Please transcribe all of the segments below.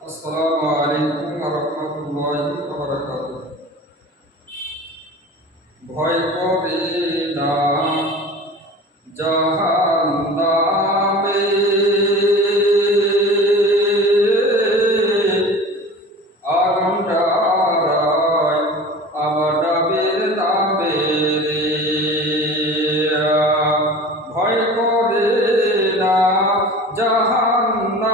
আসসালামু আলাইকুম ওয়া রাহমাতুল্লাহি ওয়া বারাকাতুহু। ভয় করি না জাহান্নামে, আগুন জ্বালায় আমার নবীর নামে রে। ভয় করি না জাহান্নামে,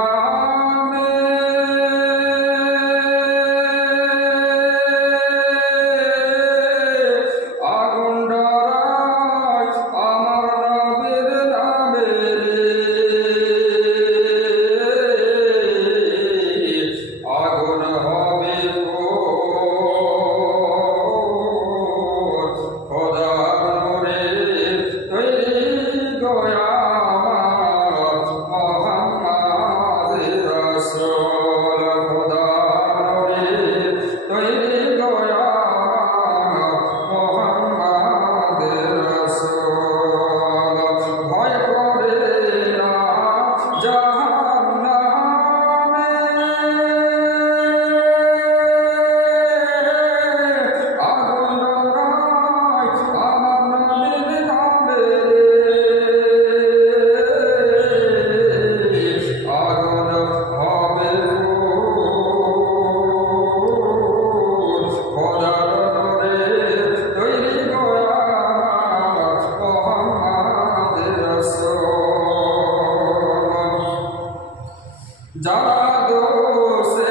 আগুন জ্বালায় আমার নবীর নামে রে। আগুন হবে খোদার নূরে তৈরি গয়া মোহাম্মদ রাসূল। খোদার নূরে তৈরি গয়া মোহাম্মদ রাসূল। ভয় করে না জাহান্নামে, আগুন জ্বালায় আমার নবীর নামে রে। আগুন হবে খোদার নূরে তৈরি গয়া মোহাম্মদ রাসূল। যারা দোষে